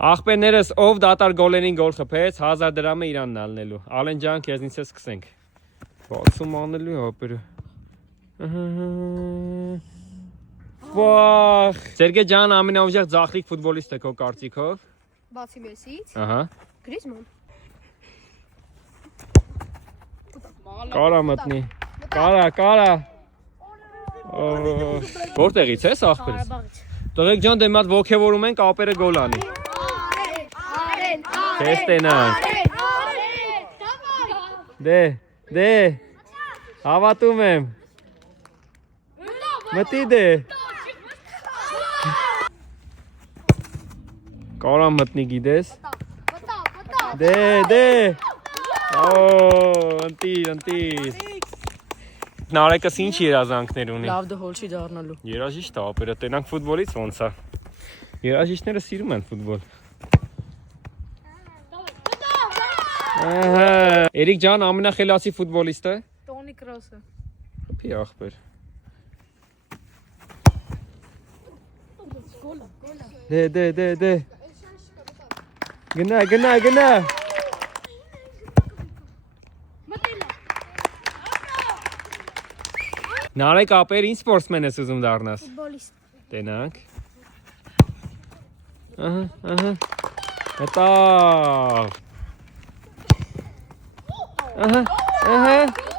Աղբերներս ով դատար գոլերին գոլ խփեց, 1000 դրամը իրանն ալնելու։ Ալեն ջան, քեզնից է սկսենք։ Բացում անելու հապերը։ Վախ։ Սերգեյ ջան, ամենաուժեղ ձախլիկ ֆուտբոլիստ է քո կարծիքով։ Բացի Մեսիից։ Ահա։ Գրիզման։ Կարա մտնի։ Կարա։ Որտեղից ես աղբերից։ Տղեկ ջան, դե մատ ոգևորում ենք ապերը գոլ անի։ Քեզ տենանք։ Դե։ Հավատում եմ։ Մտի դե։ Կարա մտնի գիտես։ Դե։ Ընտիր։ Նարեկս ինչ երազանքներ ունի։ Լավ դե հոլ չի դառնալու։ Երաժիշտ է ապերը, տենանք ֆուտբոլից ոնց է։ Երաժիշտները սիրում են ֆուտբոլ։ Էրիկ ջան, ամենախելացի ֆուտբոլիստը։ Տոնի Կրոսը։ Խփի աղբեր։ Դե։ Գնա։ Նարեկ ապեր ինչ սպորտսմեն ես ուզում դառնաս։ Ֆուտբոլիստ։ Տենանք։ Ահա։ Մտավ։ Ահա։